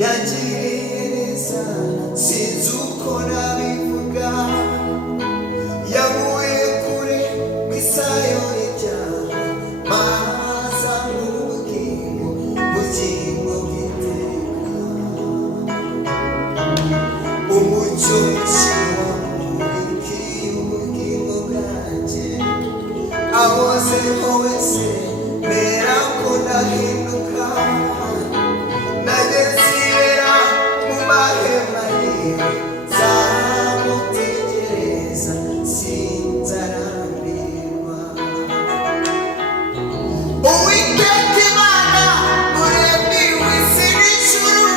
yangiriza sinzi uko nabivuga yankuye kure misayo y'ibyaha maza mu bugingo bw'iteka umucyo ushimwa murikiye ubugingo bwanjye ahozeho wese mbera ko ndahinduka nagezibera mu mahema ye nzamutegereza sinzarambirwa Uwiteka Imana muremyi w'isi n'ijuru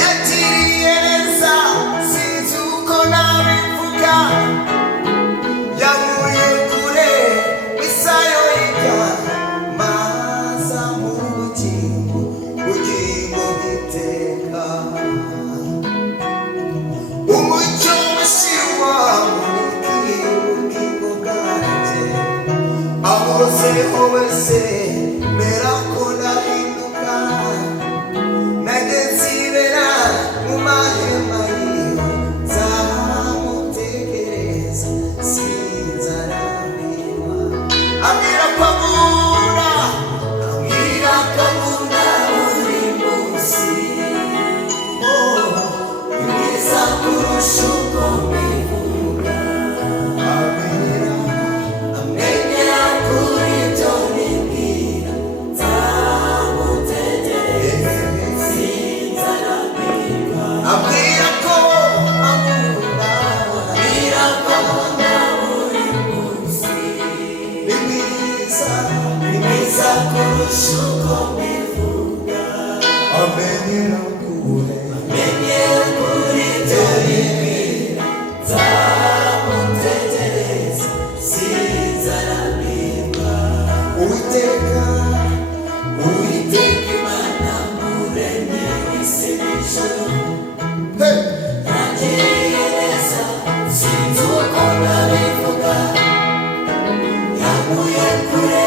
yagiriye neza sinzi uko nabivuga yankuye kure misayo y'ibyaha maza mu bugingo bw'iteka umucyo ushirwa murikiye ubugingo bwanjye ahozeho wese mbera ko ndahinduka nagezibera mu mahema ye nzamutegereza sinzarambirwa ambwira ko akunda buri munsi ni mwiza kurusha uko mbivuga amenyera kuri ibyo nibwira nzamutegereza sinzarambirwa ambwira ko akunda buri munsi ni mwiza kurusha uko mbivuga amenyera kuri ibyo nibwira nzamutegereza sinzarambirwa Uwiteka Imana muremyi w'isi n'ijuru yangiriye neza sinzi uko nabivuga yankuye kure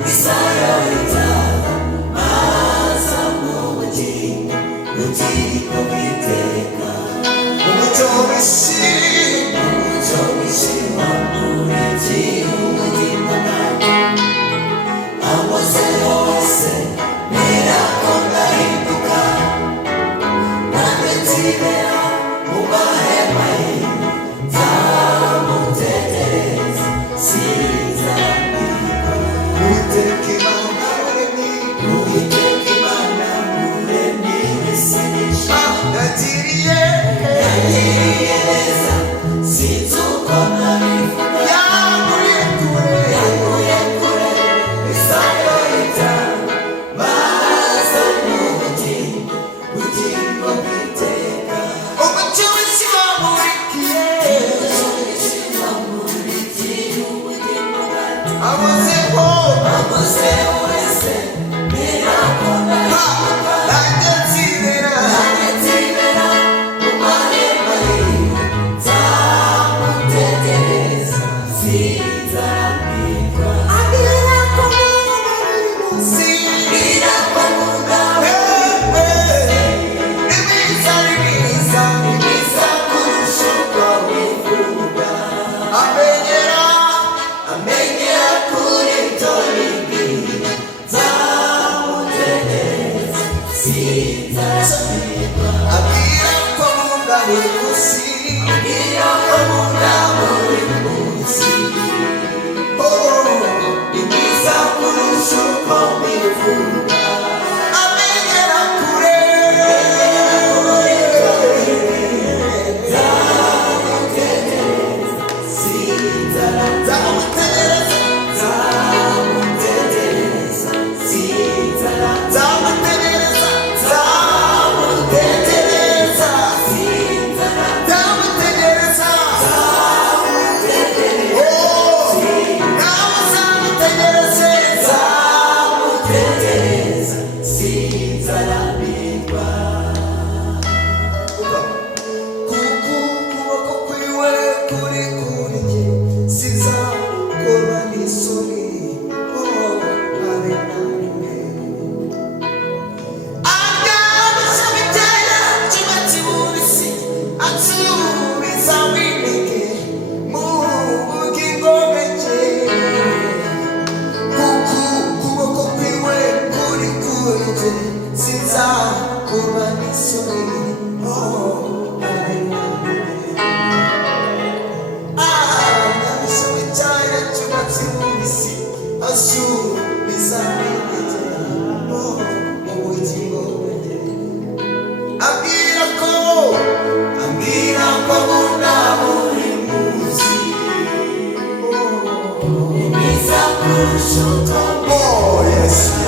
misayo y'ibyaha maza mu bugingo bw'iteka umucyo wishima murikiye ubugingo bwanjye ahozeho wese mbera ko ndahinduka nagezibera mu mahema ye nzamutegereza sinzarambirwa Uwiteka Imana muremyi w'isi n'ijuru yagiriye neza sinzi uko nabivuga yankuye kure misayo y'ibyaha maza mu bugingo bw'iteka umucyo w'ishima murikiye ubugingo bwanjye ahozeho wese mbera ko ndahinduka nagezibera mu mahema ye nzamutegereza sinzarambirwa ambwira ko nkunda ni mwiza kurusha uko mbivuga amenyera kuri ibyo nibwira nzamutegereza sinzarambirwa ambwira ko nkunda buri munsi ni mwiza kurusha uko mbivuga amenyera kure Hey! Oh, yes, yes.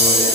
Hallelujah.